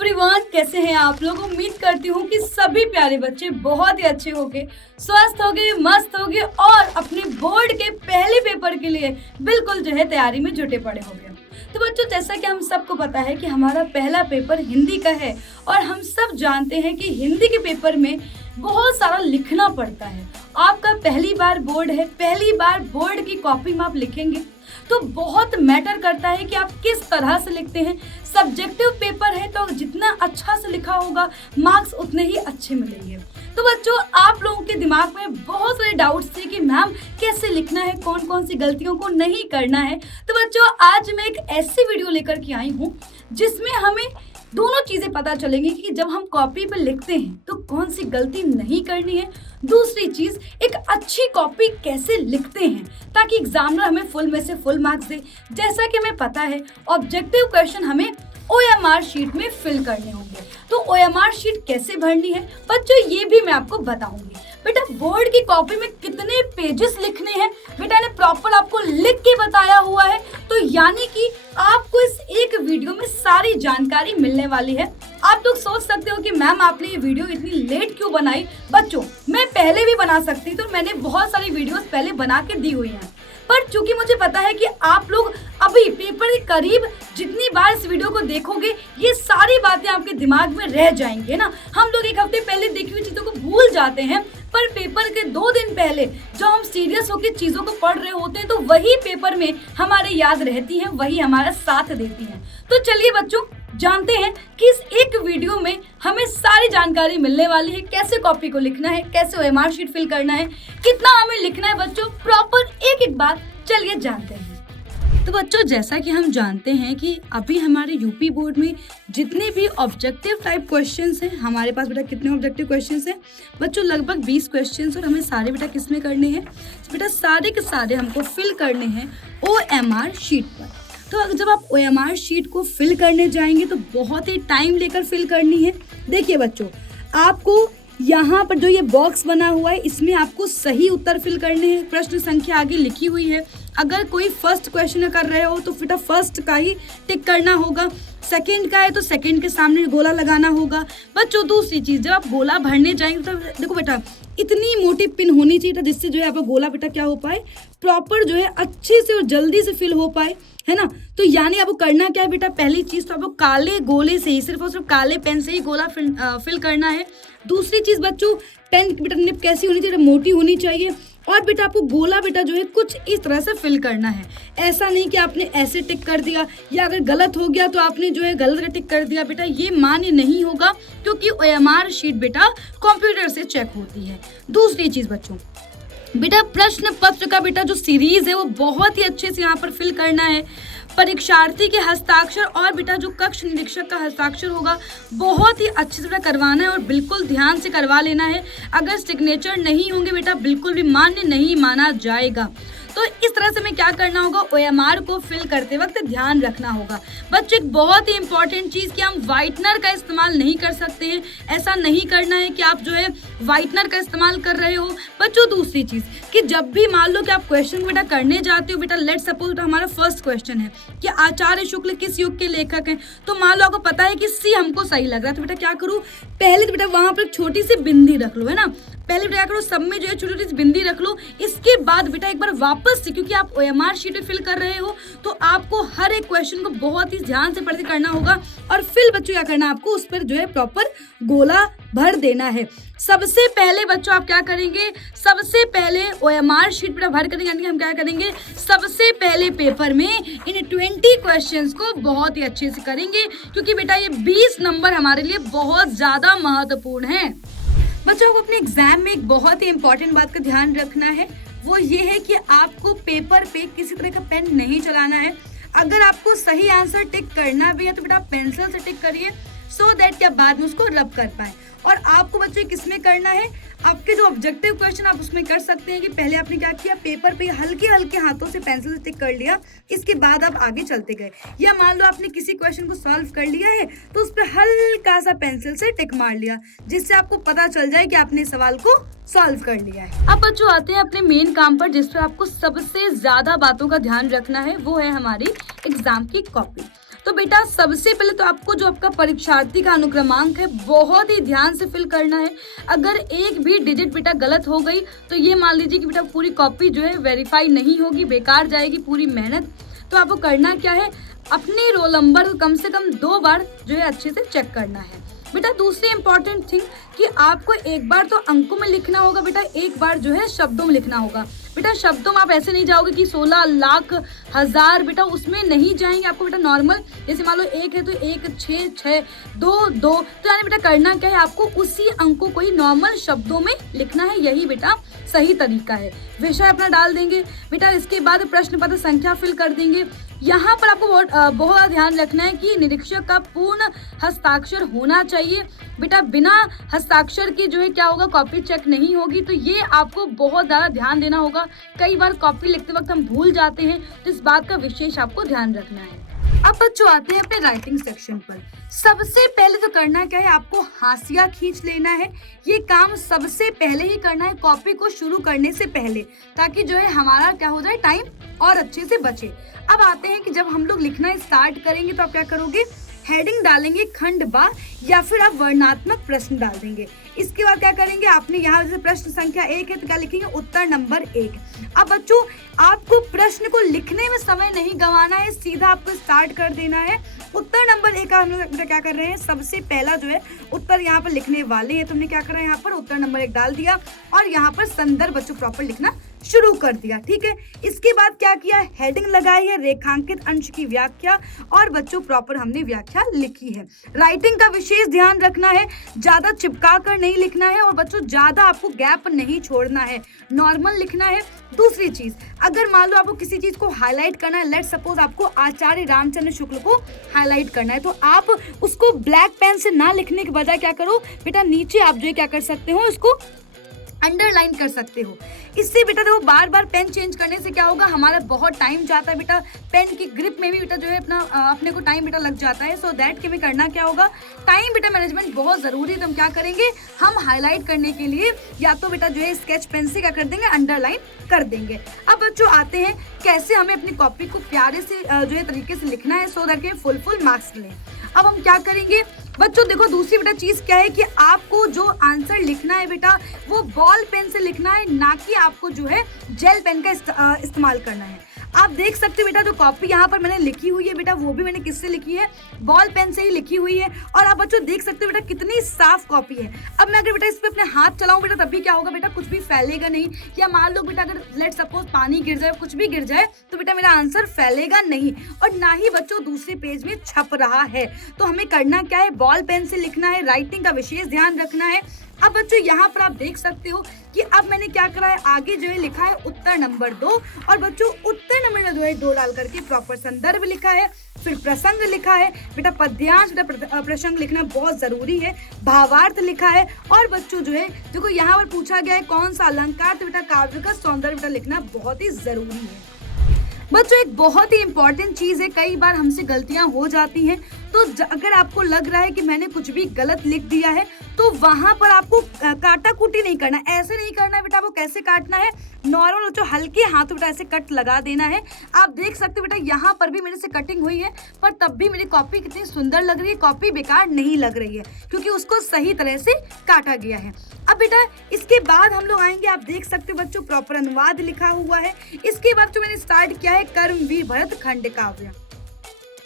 Everyone, कैसे हैं आप लोग। उम्मीद करती हूँ कि सभी प्यारे बच्चे बहुत ही अच्छे होंगे, स्वस्थ होंगे, मस्त होंगे और अपने बोर्ड के पहले पेपर के लिए बिल्कुल जो है तैयारी में जुटे पड़े होंगे। तो बच्चों, जैसा कि हम सबको पता है कि हमारा पहला पेपर हिंदी का है और हम सब जानते हैं कि हिंदी के पेपर में बहुत सारा लिखना पड़ता है। आपका पहली बार बोर्ड है, पहली बार बोर्ड की कॉपी में आप लिखेंगे तो बहुत मैटर करता है कि आप किस तरह से लिखते हैं। सब्जेक्टिव पेपर है तो जितना अच्छा से लिखा होगा मार्क्स उतने ही अच्छे मिलेंगे। तो बच्चों, आप लोगों के दिमाग में बहुत सारे डाउट्स थे कि मैम कैसे लिखना है, कौन कौन सी गलतियों को नहीं करना है। तो बच्चों, आज मैं एक ऐसी वीडियो लेकर के आई हूँ जिसमें हमें दोनों चीजें पता चलेंगी कि जब हम कॉपी पे लिखते हैं तो कौन सी गलती नहीं करनी है। दूसरी चीज, एक अच्छी कॉपी कैसे लिखते हैं ताकि एग्जामिनर हमें फुल में से फुल मार्क्स दे। जैसा कि हमें पता है ऑब्जेक्टिव क्वेश्चन हमें OMR शीट में फिल करने होंगे। तो OMR शीट कैसे भरनी है बच्चों, ये भी मैं आपको बताऊंगी। बेटा, बोर्ड की कॉपी में कितने पेजेस लिखने हैं बेटा ने प्रॉपर आपको लिख के बताया हुआ है। तो यानी कि आपको इस एक वीडियो में सारी जानकारी मिलने वाली है। आप लोग सोच सकते हो कि मैम आपने ये वीडियो इतनी लेट क्यों बनाई। बच्चों, मैं पहले भी बना सकती, तो मैंने बहुत सारी वीडियोस पहले बना के दी हुई हैं, पर चूंकि मुझे पता है कि आप लोग अभी पेपर के करीब जितनी बार इस वीडियो को देखोगे ये सारी बातें आपके दिमाग में रह जाएंगे ना। हम लोग एक हफ्ते पहले देखी हुई चीजों को भूल जाते हैं, पर पेपर के 2 दिन पहले जब हम सीरियस होकर चीजों को पढ़ रहे होते हैं तो वही पेपर में हमारे याद रहती हैं, वही हमारा साथ देती हैं। तो चलिए बच्चों, जानते हैं कि इस एक वीडियो में हमें सारी जानकारी मिलने वाली है। कैसे कॉपी को लिखना है, कैसे OMR शीट फिल करना है, कितना हमें लिखना है बच्चों, प्रॉपर एक एक बात चलिए जानते हैं। तो बच्चों, जैसा कि हम जानते हैं कि अभी हमारे यूपी बोर्ड में जितने भी ऑब्जेक्टिव टाइप क्वेश्चंस हैं, हमारे पास बेटा कितने ऑब्जेक्टिव क्वेश्चंस हैं बच्चों, लगभग 20 क्वेश्चंस, और हमें सारे बेटा किस में करने हैं बेटा, सारे के सारे हमको फिल करने हैं OMR शीट पर। तो अगर जब आप OMR शीट को फिल करने जाएंगे तो बहुत ही टाइम लेकर फिल करनी है। देखिए बच्चों, आपको यहाँ पर जो ये बॉक्स बना हुआ है इसमें आपको सही उत्तर फिल करने हैं। प्रश्न संख्या आगे लिखी हुई है। अगर कोई फर्स्ट क्वेश्चन कर रहे हो तो बेटा फर्स्ट का ही टिक करना होगा, सेकंड का है तो सेकंड के सामने गोला लगाना होगा। बच्चों, दूसरी चीज, जब आप गोला भरने जाएंगे तो देखो बेटा इतनी मोटी पिन होनी चाहिए जिससे जो है आपका गोला बेटा क्या हो पाए, प्रॉपर जो है अच्छे से और जल्दी से फिल हो पाए, है ना। तो यानी आपको करना क्या है बेटा, पहली चीज तो आपको काले गोले से ही, सिर्फ और सिर्फ काले पेन से ही गोला फिल करना है। दूसरी चीज बच्चों, पेन बेटा निब कैसी होनी चाहिए, मोटी होनी चाहिए। और बेटा आपको गोला बेटा जो है कुछ इस तरह से फिल करना है। ऐसा नहीं कि आपने ऐसे टिक कर दिया या अगर गलत हो गया तो आपने जो है गलत का टिक कर दिया, बेटा ये मान्य नहीं होगा, क्योंकि OMR शीट बेटा कंप्यूटर से चेक होती है। दूसरी चीज बच्चों, बेटा प्रश्न पत्र का बेटा जो सीरीज है वो बहुत ही अच्छे से यहाँ पर फिल करना है। परीक्षार्थी के हस्ताक्षर और बेटा जो कक्ष निरीक्षक का हस्ताक्षर होगा बहुत ही अच्छे से करवाना है और बिल्कुल ध्यान से करवा लेना है। अगर सिग्नेचर नहीं होंगे बेटा बिल्कुल भी मान्य नहीं माना जाएगा। तो इस तरह से हमें क्या करना होगा, OMR को फिल करते वक्त ध्यान रखना होगा। बच्चों, एक बहुत ही इंपॉर्टेंट चीज कि हम व्हाइटनर का इस्तेमाल नहीं कर सकते हैं। ऐसा नहीं करना है कि आप जो है व्हाइटनर का इस्तेमाल कर रहे हो। बच्चों, दूसरी चीज कि जब भी मान लो कि आप क्वेश्चन बेटा करने जाते हो, बेटा लेट सपोज हमारा फर्स्ट क्वेश्चन है कि आचार्य शुक्ल किस युग के लेखक हैं, तो मान लो आपको पता है कि C हमको सही लग रहा है, तो बेटा क्या करूँ, पहले तो बेटा वहां पर एक छोटी सी बिंदी रख लो, है ना। पहले बेटा करो सब में जो है छोटी छोटी बिंदी रख लो। इसके बाद बेटा एक बार वापस से, क्योंकि आप OMR शीट में फिल कर रहे हो तो आपको हर एक क्वेश्चन को बहुत ही ध्यान से पढ़ के करना होगा और फिर बच्चों क्या करना है, आपको उस पर जो है प्रॉपर गोला भर देना है। सबसे पहले बच्चों आप क्या करेंगे, सबसे पहले OMR शीट पर भर करेंगे, यानी हम क्या करेंगे, सबसे पहले पेपर में इन 20 क्वेश्चंस को बहुत ही अच्छे से करेंगे, क्योंकि बेटा ये 20 नंबर हमारे लिए बहुत ज्यादा महत्वपूर्ण है। बच्चों को अपने एग्जाम में एक बहुत ही इंपॉर्टेंट बात का ध्यान रखना है, वो ये है कि आपको पेपर पे किसी तरह का पेन नहीं चलाना है। अगर आपको सही आंसर टिक करना भी है तो बेटा पेंसिल से टिक करिए, सो दैट कि आप बाद में उसको रब कर पाए। और आपको बच्चे किसमें करना है, आपके जो ऑब्जेक्टिव क्वेश्चन आप उसमें कर सकते हैं कि पहले आपने क्या किया, पेपर पे हल्के हल्के हाथों से पेंसिल से टिक कर लिया, इसके बाद आप आगे चलते गए। या मान लो आपने किसी क्वेश्चन को सॉल्व कर लिया है तो उस पर हल्का सा पेंसिल से टिक मार लिया, जिससे आपको पता चल जाए कि आपने सवाल को सॉल्व कर लिया है। अब बच्चों आते हैं अपने मेन काम पर, जिस पर आपको सबसे ज्यादा बातों का ध्यान रखना है, वो है हमारी एग्जाम की कॉपी। तो बेटा सबसे पहले तो आपको जो आपका परीक्षार्थी का अनुक्रमांक है बहुत ही ध्यान से फिल करना है। अगर एक भी डिजिट बेटा गलत हो गई तो ये मान लीजिए कि बेटा पूरी कॉपी जो है वेरीफाई नहीं होगी, बेकार जाएगी पूरी मेहनत। तो आपको करना क्या है, अपने रोल नंबर को कम से कम 2 बार जो है अच्छे से चेक करना है। बेटा दूसरी इंपॉर्टेंट थिंग कि आपको एक बार तो अंकों में लिखना होगा बेटा, एक बार जो है शब्दों में लिखना होगा। बेटा शब्दों में आप ऐसे नहीं जाओगे कि 16 लाख हजार, बेटा उसमें नहीं जाएंगे आपको। बेटा नॉर्मल जैसे मान लो 1 है तो 1 6 6 2 2, तो यानी बेटा करना क्या है, आपको उसी अंकों को ही नॉर्मल शब्दों में लिखना है, यही बेटा सही तरीका है। विषय अपना डाल देंगे बेटा, इसके बाद प्रश्न पत्र संख्या फिल कर देंगे। यहाँ पर आपको बहुत ध्यान रखना है कि निरीक्षक का पूर्ण हस्ताक्षर होना चाहिए। बेटा बिना हस्ताक्षर के जो है क्या होगा, कॉपी चेक नहीं होगी। तो ये आपको बहुत ज़्यादा ध्यान देना होगा। कई बार कॉपी लिखते वक्त हम भूल जाते हैं, तो इस बात का विशेष आपको ध्यान रखना है। अब बच्चों आते हैं अपने राइटिंग सेक्शन पर। सबसे पहले तो करना क्या है, आपको हाशिया खींच लेना है। ये काम सबसे पहले ही करना है कॉपी को शुरू करने से पहले, ताकि जो है हमारा क्या हो जाए, टाइम और अच्छे से बचे। अब आते हैं कि जब हम लोग लिखना स्टार्ट करेंगे तो आप क्या करोगे, हेडिंग डालेंगे खंड बा, या फिर आप वर्णात्मक प्रश्न डाल देंगे। इसके बाद क्या करेंगे, आपने यहाँ जैसे प्रश्न संख्या 1 है तो क्या लिखेंगे, उत्तर नंबर 1। अब बच्चों आपको प्रश्न को लिखने में समय नहीं गंवाना है, सीधा आपको स्टार्ट कर देना है। उत्तर नंबर 1 का हम लोग क्या कर रहे हैं, सबसे पहला जो है उत्तर यहाँ पर लिखने वाले हैं। तो हमने क्या करा, यहाँ पर उत्तर नंबर 1 डाल दिया और यहाँ पर संदर्भ बच्चों प्रॉपर लिखना शुरू कर दिया। ठीक है, इसके बाद क्या किया, हेडिंग लगाई है, रेखांकित अंश की व्याख्या, और बच्चों प्रॉपर हमने व्याख्या लिखी है। राइटिंग का विशेष ध्यान रखना है, ज्यादा चिपका कर नहीं लिखना है, और बच्चों ज्यादा आपको गैप नहीं छोड़ना है, नॉर्मल लिखना है। दूसरी चीज, अगर मान लो आपको किसी चीज को हाईलाइट करना है, लेट सपोज आपको आचार्य रामचंद्र शुक्ल को हाईलाइट करना है, तो आप उसको ब्लैक पेन से ना लिखने के बजाय क्या करो बेटा, नीचे आप जो क्या कर सकते हो, इसको अंडरलाइन कर सकते हो। इससे बेटा देखो बार बार पेन चेंज करने से क्या होगा, हमारा बहुत टाइम जाता है बेटा, पेन की ग्रिप में भी बेटा जो है अपने को टाइम बेटा लग जाता है। सो दैट के में करना क्या होगा, टाइम बेटा मैनेजमेंट बहुत जरूरी है। तो हम क्या करेंगे, हम हाईलाइट करने के लिए या तो बेटा जो है स्केच पेन से क्या कर देंगे, अंडरलाइन कर देंगे। अब बच्चों आते हैं कैसे हमें अपनी कॉपी को प्यारे से जो है तरीके से लिखना है, सो दैट के फुल मार्क्स लें। अब हम क्या करेंगे बच्चों, देखो दूसरी बेटा चीज क्या है कि आपको जो आंसर लिखना है बेटा वो बॉल पेन से लिखना है, ना कि आपको जो है जेल पेन का इस्तेमाल करना है। आप देख सकते हो बेटा जो कॉपी यहाँ पर मैंने लिखी हुई है बेटा, वो भी मैंने किससे लिखी है, बॉल पेन से ही लिखी हुई है। और आप बच्चों देख सकते हो बेटा कितनी साफ कॉपी है। अब मैं अगर बेटा इस पे अपने हाथ चलाऊं बेटा, तब भी क्या होगा बेटा, कुछ भी फैलेगा नहीं। या मान लो बेटा अगर लेट सपोज पानी गिर जाए, कुछ भी गिर जाए, तो बेटा मेरा आंसर फैलेगा नहीं, और ना ही बच्चों दूसरे पेज में छप रहा है। तो हमें करना क्या है, बॉल पेन से लिखना है, राइटिंग का विशेष ध्यान रखना है। अब बच्चों यहाँ पर आप देख सकते हो कि अब मैंने क्या करा है, आगे जो है लिखा है उत्तर नंबर 2, और बच्चों उत्तर नंबर जो है 2 डाल करके प्रॉपर संदर्भ लिखा है, फिर प्रसंग लिखा है बेटा, पद्यांश बेटा प्रसंग लिखना बहुत जरूरी है, भावार्थ लिखा है, और बच्चों जो है देखो यहाँ पर पूछा गया है कौन सा अलंकार, तो बेटा काव्य का सौंदर्य बेटा लिखना बहुत ही जरूरी है। बच्चों एक बहुत ही इंपॉर्टेंट चीज है, कई बार हमसे गलतियां हो जाती हैं, तो अगर आपको लग रहा है कि मैंने कुछ भी गलत लिख दिया है, तो वहां पर आपको काटा कुटी नहीं करना, ऐसे नहीं करना है बेटा। आपको कैसे काटना है, नॉर्मल जो हल्के हाथों बेटा ऐसे कट लगा देना है। आप देख सकते हो बेटा यहाँ पर भी मेरे से कटिंग हुई है, पर तब भी मेरी कॉपी कितनी सुंदर लग रही है, कॉपी बेकार नहीं लग रही है, क्योंकि उसको सही तरह से काटा गया है। अब बेटा इसके बाद हम लोग आएंगे, आप देख सकते हो बच्चों प्रॉपर अनुवाद लिखा हुआ है। इसके बाद जो मैंने स्टार्ट किया है कर्मवीर भरत खंड काव्य।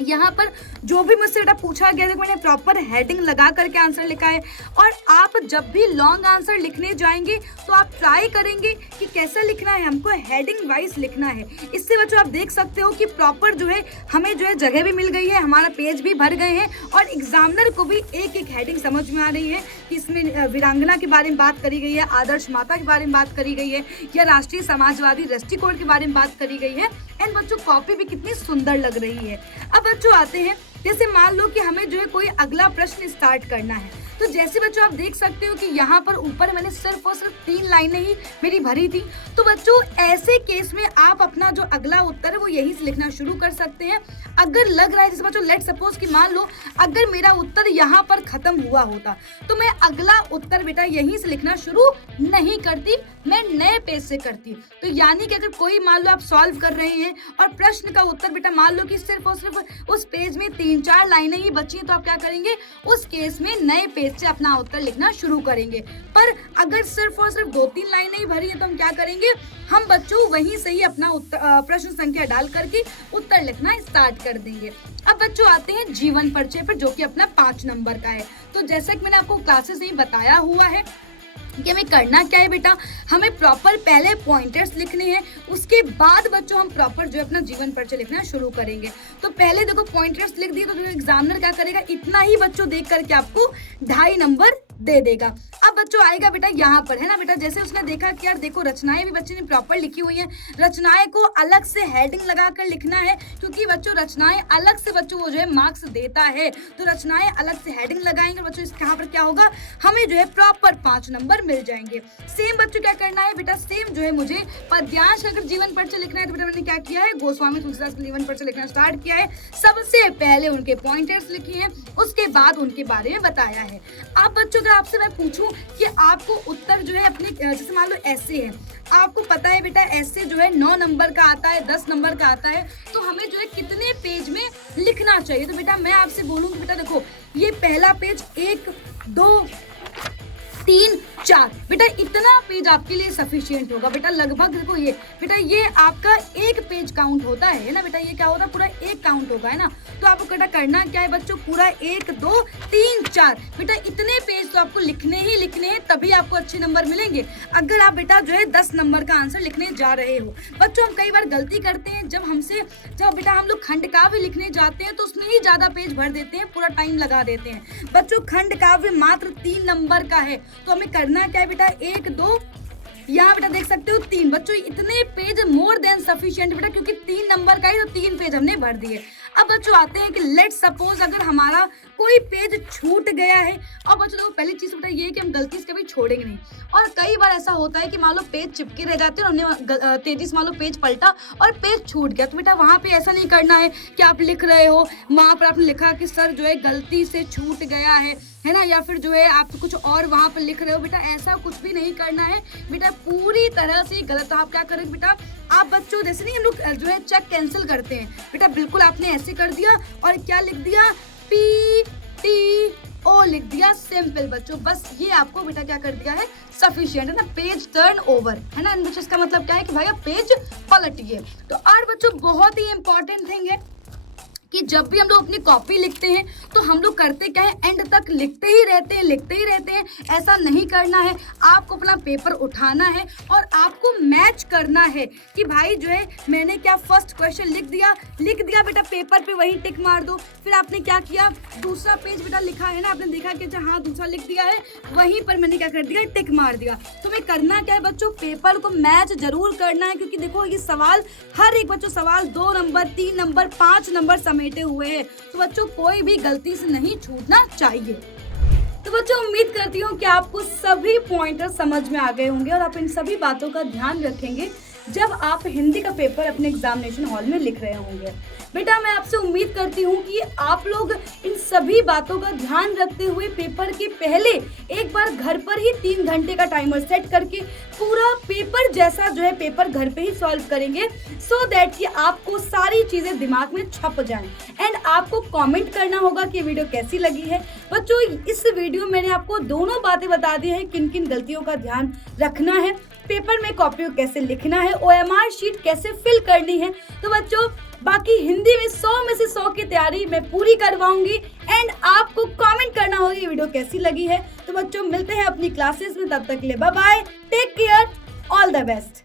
यहाँ पर जो भी मुझसे बेटा पूछा गया है, मैंने प्रॉपर हेडिंग लगा करके आंसर लिखा है। और आप जब भी लॉन्ग आंसर लिखने जाएंगे तो आप ट्राई करेंगे कि कैसे लिखना है, हमको हेडिंग वाइज लिखना है। इससे बच्चों आप देख सकते हो कि प्रॉपर जो है हमें जो है जगह भी मिल गई है, हमारा पेज भी भर गए हैं, और एग्जामिनर को भी एक एक हेडिंग समझ में आ रही है कि इसमें वीरांगना के बारे में बात करी गई है, आदर्श माता के बारे में बात करी गई है, या राष्ट्रीय समाजवादी दृष्टिकोण के बारे में बात करी गई है। एंड बच्चों कॉपी भी कितनी सुंदर लग रही है। अब बच्चों आते हैं, जैसे मान लो कि हमें जो है कोई अगला प्रश्न स्टार्ट करना है, तो तो जैसे बच्चों आप देख सकते हो कि यहाँ पर ऊपर मैंने सिर्फ और सिर्फ 3 लाइनें ही मेरी भरी थी। तो बच्चों ऐसे केस में आप अपना जो अगला उत्तर है वो यहीं से लिखना शुरू कर सकते हैं। अगर लग रहा है जैसे बच्चों लेट सपोज कि मान लो अगर मेरा उत्तर यहाँ पर खत्म हुआ होता तो मैं अगला उत्तर बेटा यहीं से लिखना शुरू नहीं करती, मैं नए पेज से करती। तो यानी कि अगर कोई मान लो आप सॉल्व कर रहे हैं और प्रश्न का उत्तर बेटा मान लो कि सिर्फ और सिर्फ उस पेज में 3-4 लाइनें ही बची हैं, तो आप क्या करेंगे उस केस में नए पेज से अपना उत्तर लिखना शुरू करेंगे। पर अगर सिर्फ और सिर्फ 2-3 लाइनें ही भरी है तो हम क्या करेंगे, हम बच्चों वहीं से ही अपना प्रश्न संख्या डाल करके उत्तर लिखना स्टार्ट कर देंगे। अब बच्चों आते हैं जीवन परिचय पर, जो कि अपना 5 नंबर का है। तो जैसा कि मैंने आपको क्लासेस में बताया हुआ है कि हमें करना क्या है बेटा, हमें प्रॉपर पहले पॉइंटर्स लिखने हैं, उसके बाद बच्चों हम प्रॉपर जो है अपना जीवन परिचय लिखना शुरू करेंगे। तो पहले देखो पॉइंटर्स लिख दिए तो जो एग्जामिनर क्या करेगा, इतना ही बच्चों देख करके आपको 2.5 नंबर दे देगा। अब बच्चों आएगा बेटा यहाँ पर, है ना बेटा, जैसे उसने देखा कि यार देखो रचनाएं भी बच्चे ने प्रॉपर लिखी हुई हैं, रचनाएं को अलग से हेडिंग लगाकर लिखना है, क्योंकि बच्चों रचनाएं अलग से बच्चों वो जो है मार्क्स देता है। तो रचनाएं अलग से हेडिंग लगाएंगे बच्चों, यहाँ पर क्या होगा, हमें जो है प्रॉपर 5 नंबर मिल जाएंगे। सेम बच्चों क्या करना है बेटा, सेम जो है मुझे पद्यांश का अगर जीवन परिचय लिखना है तो बेटा मैंने क्या किया है, गोस्वामी तुलसीदास का जीवन परिचय लिखना स्टार्ट किया है। सबसे पहले उनके पॉइंटर्स लिखे हैं, उसके बाद उनके बारे में बताया है। अब बच्चों अगर आपसे मैं पूछूं कि आपको उत्तर जो है अपने, जैसे मान लो ऐसे है, आपको पता है बेटा ऐसे जो है 9 नंबर का आता है, 10 नंबर का आता है, तो हमें जो है कितने पेज में लिखना चाहिए। तो बेटा मैं आपसे बोलूंगी बेटा देखो ये पहला पेज 1 2 3 4 बेटा इतना पेज आपके लिए सफिशिएंट होगा बेटा। लगभग देखो ये बेटा ये आपका एक पेज काउंट होता है ना बेटा, ये क्या होता है पूरा एक काउंट होगा, है ना। तो आपको बेटा करना क्या है बच्चों, पूरा 1 2 3 4 बेटा इतने पेज तो आपको लिखने ही लिखने हैं, तभी आपको अच्छे नंबर मिलेंगे। अगर आप बेटा जो है 10 नंबर का आंसर लिखने जा रहे हो। बच्चों हम कई बार गलती करते हैं, जब बेटा हम लोग खंड काव्य लिखने जाते हैं तो उसमें ही ज्यादा पेज भर देते हैं, पूरा टाइम लगा देते हैं। बच्चों खंड काव्य मात्र 3 नंबर का है, तो हमें करना क्या है बेटा 1 2 यहाँ बेटा देख सकते हो 3। बच्चों इतने पेज मोर देन सफिशिएंट बेटा, क्योंकि 3 नंबर का ही तो 3 पेज हमने भर दिए। अब बच्चों आते हैं कि लेट सपोज अगर हमारा कोई पेज छूट गया है, और बच्चों देखो पहली चीज बेटा ये है कि हम गलती से कभी छोड़ेंगे नहीं। और कई बार ऐसा होता है कि मान लो पेज चिपके रह जाते हैं, हमने तेजी से मान लो पेज पलटा और पेज छूट गया, तो बेटा वहां पे ऐसा नहीं करना है कि आप लिख रहे हो वहां पर आपने लिखा कि सर जो है गलती से छूट गया है ना, या फिर जो है आप कुछ और वहां पर लिख रहे हो। बेटा ऐसा कुछ भी नहीं करना है बेटा, पूरी तरह से गलत। आप क्या करें बेटा, आप बच्चों जैसे नहीं हम लोग जो है चेक कैंसिल करते हैं बेटा, बिल्कुल आपने ऐसे कर दिया और क्या लिख दिया PTO लिख दिया, सिंपल बच्चों। बस ये आपको बेटा क्या कर दिया है, सफिशिएंट है ना, पेज टर्न ओवर, है ना। बच्चों इसका मतलब क्या है कि भाई आप पेज पलटिए। तो और बच्चों बहुत ही इंपॉर्टेंट थिंग है कि जब भी हम लोग अपनी कॉपी लिखते हैं तो हम लोग करते क्या है, एंड तक लिखते ही रहते हैं। ऐसा नहीं करना है, आपको अपना पेपर उठाना है और आपको मैच करना है कि भाई जो है मैंने क्या फर्स्ट क्वेश्चन लिख दिया बेटा पेपर पे, वही टिक मार दो। फिर आपने क्या किया, दूसरा पेज बेटा लिखा है ना, आपने देखा कि अच्छा हाँ दूसरा लिख दिया है, वहीं पर मैंने क्या कर दिया, टिक मार दिया। तो हमें करना क्या है बच्चों, पेपर को मैच जरूर करना है, क्योंकि देखो ये सवाल हर एक बच्चों सवाल 2 नंबर 3 नंबर 5 नंबर समेटे हुए हैं, तो बच्चों कोई भी गलती से नहीं छूटना चाहिए। तो बच्चों उम्मीद करती हूँ कि आपको सभी पॉइंटर समझ में आ गए होंगे और आप इन सभी बातों का ध्यान रखेंगे जब आप हिंदी का पेपर अपने एग्जामिनेशन हॉल में लिख रहे होंगे। बेटा मैं आपसे उम्मीद करती हूँ कि आप लोग इन सभी बातों का ध्यान रखते हुए पेपर के पहले एक बार घर पर ही 3 घंटे का टाइमर सेट करके पूरा पेपर जैसा जो है पेपर घर पे ही सॉल्व करेंगे, सो दैट कि आपको सारी चीजें दिमाग में छप जाएं। एंड आपको कमेंट करना होगा कि वीडियो कैसी लगी है। बच्चों इस वीडियो में मैंने आपको दोनों बातें बता दी है, किन किन गलतियों का ध्यान रखना है, पेपर में कॉपी को कैसे लिखना है, OMR शीट कैसे फिल करनी है। तो बच्चों बाकी हिंदी में 100 में से 100 की तैयारी मैं पूरी करवाऊंगी एंड आपको कमेंट करना होगा ये वीडियो कैसी लगी है। तो बच्चों मिलते हैं अपनी क्लासेस में, तब तक के लिए bye bye, take care, all the best.